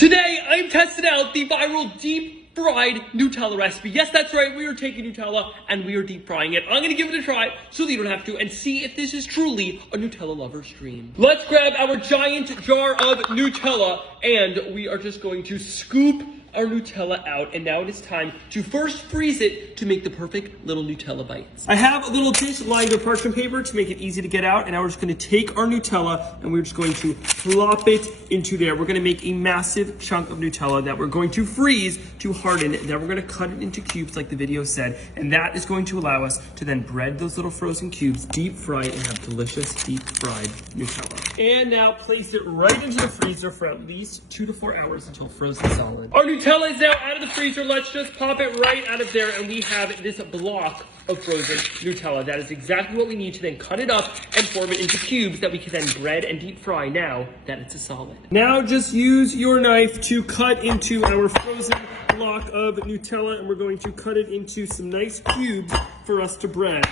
Today, I'm testing out the viral deep fried Nutella recipe. Yes, that's right. We are taking Nutella and we are deep frying it. I'm going to give it a try so that you don't have to and see if this is truly a Nutella lover's dream. Let's grab our giant jar of Nutella and we are just going to scoop our Nutella out, and now it is time to first freeze it to make the perfect little Nutella bites. I have a little dish lined with parchment paper to make it easy to get out, and now we're just going to take our Nutella and we're just going to plop it into there. We're going to make a massive chunk of Nutella that we're going to freeze to harden. Then we're going to cut it into cubes like the video said, and that is going to allow us to then bread those little frozen cubes, deep fry it, and have delicious deep fried Nutella. And now place it right into the freezer for at least 2 to 4 hours until frozen solid. Our Nutella is now out of the freezer. Let's just pop it right out of there, and we have this block of frozen Nutella. That is exactly what we need to then cut it up and form it into cubes that we can then bread and deep fry now that it's a solid. Now just use your knife to cut into our frozen block of Nutella, and we're going to cut it into some nice cubes for us to bread.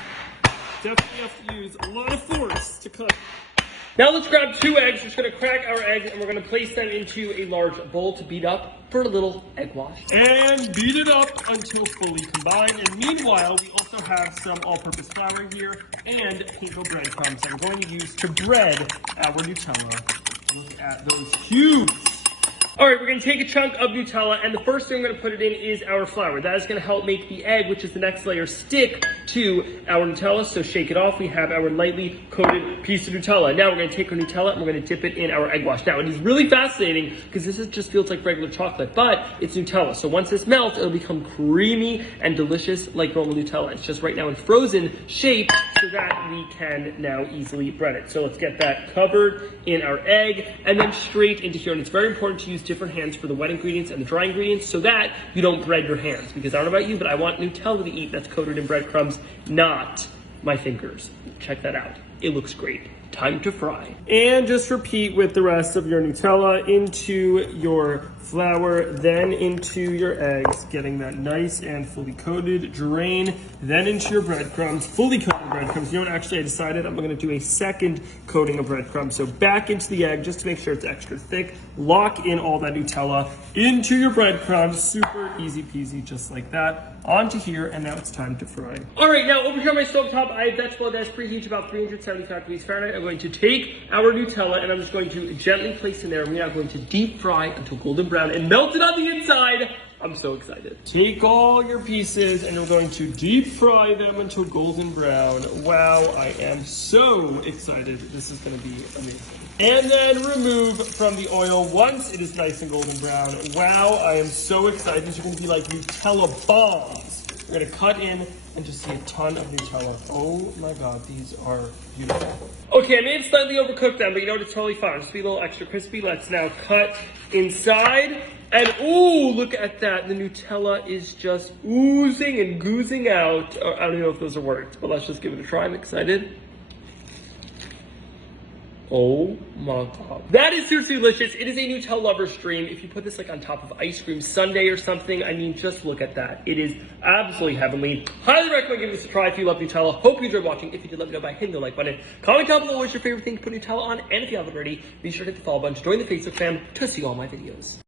Definitely have to use a lot of force to cut. Now let's grab 2 eggs. We're just going to crack our eggs and we're going to place them into a large bowl to beat up for a little egg wash. And beat it up until fully combined. And meanwhile, we also have some all-purpose flour here and panko breadcrumbs that we're going to use to bread our Nutella. Look at those cubes. All right, we're going to take a chunk of Nutella, and the first thing we're going to put it in is our flour. That is going to help make the egg, which is the next layer, stick to our Nutella. So shake it off. We have our lightly coated piece of Nutella. Now we're going to take our Nutella and we're going to dip it in our egg wash. Now it is really fascinating because just feels like regular chocolate, but it's Nutella. So once this melts, it'll become creamy and delicious like normal Nutella. It's just right now in frozen shape so that we can now easily bread it. So let's get that covered in our egg and then straight into here. And it's very important to use different hands for the wet ingredients and the dry ingredients so that you don't bread your hands, because I don't know about you, but I want Nutella to eat that's coated in breadcrumbs, not my fingers. Check that out. It looks great. Time to fry. And just repeat with the rest of your Nutella into your flour, then into your eggs, getting that nice and fully coated. Drain, then into your breadcrumbs, fully coated breadcrumbs. You know what, actually I decided I'm going to do a second coating of breadcrumbs. So back into the egg just to make sure it's extra thick. Lock in all that Nutella into your breadcrumbs. Super easy peasy, just like that. Onto here, and now it's time to fry. All right, now over here on my stovetop, I have vegetable that's preheated to about 375 degrees Fahrenheit. I'm going to take our Nutella and I'm just going to gently place in there. We're now going to deep fry until golden brown and melt it on the inside. I'm so excited. Take all your pieces and we're going to deep fry them until golden brown. Wow, I am so excited. This is going to be amazing. And then remove from the oil once it is nice and golden brown. Wow, I am so excited. These are going to be like Nutella bombs. We're going to cut in and just see a ton of Nutella. Oh my God, these are beautiful. Okay, I may have slightly overcooked them, but you know what, it's totally fine. Just be a little extra crispy. Let's now cut inside. And ooh, look at that. The Nutella is just oozing and goozing out. I don't even know if those are words, but let's just give it a try. I'm excited. Oh my God. That is seriously delicious. It is a Nutella lover's dream. If you put this like on top of ice cream sundae or something, I mean, just look at that. It is absolutely heavenly. Highly recommend giving this a try if you love Nutella. Hope you enjoyed watching. If you did, let me know by hitting the like button. Comment down below what's your favorite thing to put Nutella on. And if you haven't already, be sure to hit the follow button to join the Facebook fam to see all my videos.